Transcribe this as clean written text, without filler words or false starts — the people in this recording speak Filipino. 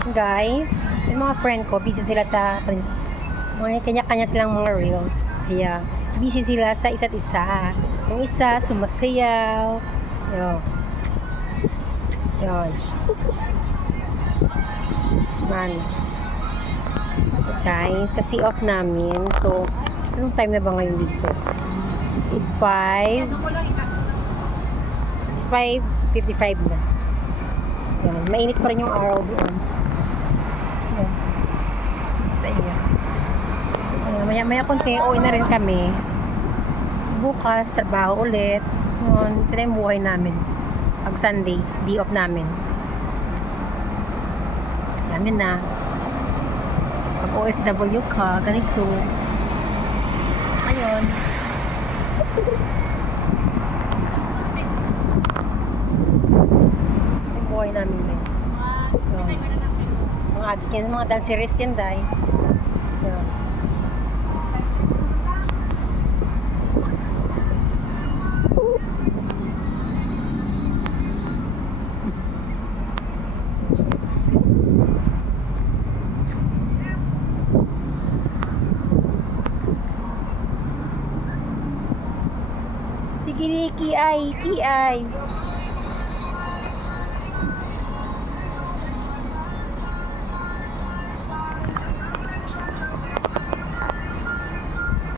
Guys, yung mga friend ko, busy sila sa mga kanya-kanya silang mga reels. Kaya, busy sila sa isa't isa. Yung isa, sumasayaw. Yun. Yun. Man. So, guys, kasi off namin. So, anong time na ba ngayon dito? It's 5:55 na. Yan. Mainit pa rin yung araw doon. Yan. Maya konti, uwi na rin kami. Bukas, trabaho ulit. Yun, ito na yung buhay namin. Pag Sunday, day off namin. Namin na. Pag OFW ka, ganito. Ayun. Yung buhay namin, guys. Yun. Mga adik yan, mga danceries yan, dahil. Yun. Sige, Kiay.